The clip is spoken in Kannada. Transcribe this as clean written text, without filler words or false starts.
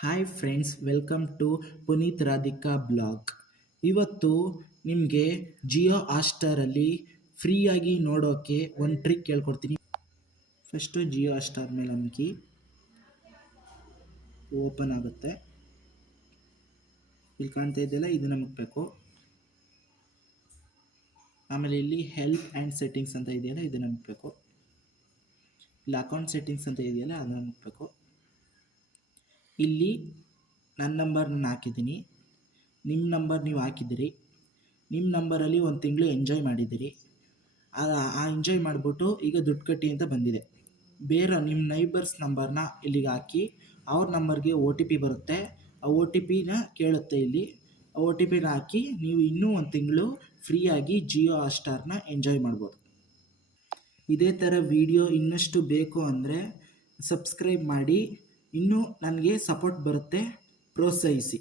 Hi friends, welcome to Puneeth Radhika blog. ಇವತ್ತು ನಿಮಗೆ ಜಿಯೋ ಹಾಟ್‌ಸ್ಟಾರಲ್ಲಿ ಫ್ರೀಯಾಗಿ ನೋಡೋಕ್ಕೆ ಒಂದು ಟ್ರಿಕ್ ಹೇಳ್ಕೊಡ್ತೀನಿ. ಫಸ್ಟು ಜಿಯೋ ಹಾಟ್‌ಸ್ಟಾರ್ ಮೇಲೆ ಅಮ್ಕಿ, ಓಪನ್ ಆಗುತ್ತೆ. ಇಲ್ಲಿ ಕಾಣ್ತಾ ಇದೆಯಲ್ಲ, ಇದು ನಮಗಬೇಕು. ಆಮೇಲೆ ಇಲ್ಲಿ ಹೆಲ್ಪ್ ಆ್ಯಂಡ್ ಸೆಟ್ಟಿಂಗ್ಸ್ ಅಂತ ಇದೆಯಲ್ಲ, ಇದು ನಮಗಬೇಕು. ಇಲ್ಲಿ ಅಕೌಂಟ್ ಸೆಟ್ಟಿಂಗ್ಸ್ ಅಂತ ಇದೆಯಲ್ಲ, ಅದು ನಮಗಬೇಕು. ಇಲ್ಲಿ ನನ್ನ ನಂಬರ್ ನಾನು ಹಾಕಿದ್ದೀನಿ, ನಿಮ್ಮ ನಂಬರ್ ನೀವು ಹಾಕಿದ್ದೀರಿ. ನಿಮ್ಮ ನಂಬರಲ್ಲಿ ಒಂದು ತಿಂಗಳು ಎಂಜಾಯ್ ಮಾಡಿದ್ದೀರಿ. ಆ ಎಂಜಾಯ್ ಮಾಡಿಬಿಟ್ಟು ಈಗ ದುಡ್ಡು ಕಟ್ಟಿ ಅಂತ ಬಂದಿದೆ. ಬೇರೆ ನಿಮ್ಮ ನೈಬರ್ಸ್ ನಂಬರ್ನ ಇಲ್ಲಿಗೆ ಹಾಕಿ, ಅವ್ರ ನಂಬರ್ಗೆ ಒ ಟಿ ಪಿ ಬರುತ್ತೆ. ಆ ಒ ಟಿ ಪಿನ ಕೇಳುತ್ತೆ. ಇಲ್ಲಿ ಆ ಒ ಟಿ ಪಿನ ಹಾಕಿ ನೀವು ಇನ್ನೂ ಒಂದು ತಿಂಗಳು ಫ್ರೀಯಾಗಿ ಜಿಯೋ ಹಾಟ್‌ಸ್ಟಾರ್ನ ಎಂಜಾಯ್ ಮಾಡ್ಬೋದು. ಇದೇ ಥರ ವಿಡಿಯೋ ಇನ್ನಷ್ಟು ಬೇಕು ಅಂದರೆ ಸಬ್ಸ್ಕ್ರೈಬ್ ಮಾಡಿ. ಇನ್ನೂ ನನಗೆ ಸಪೋರ್ಟ್ ಬರುತ್ತೆ, ಪ್ರೋತ್ಸಾಹಿಸಿ.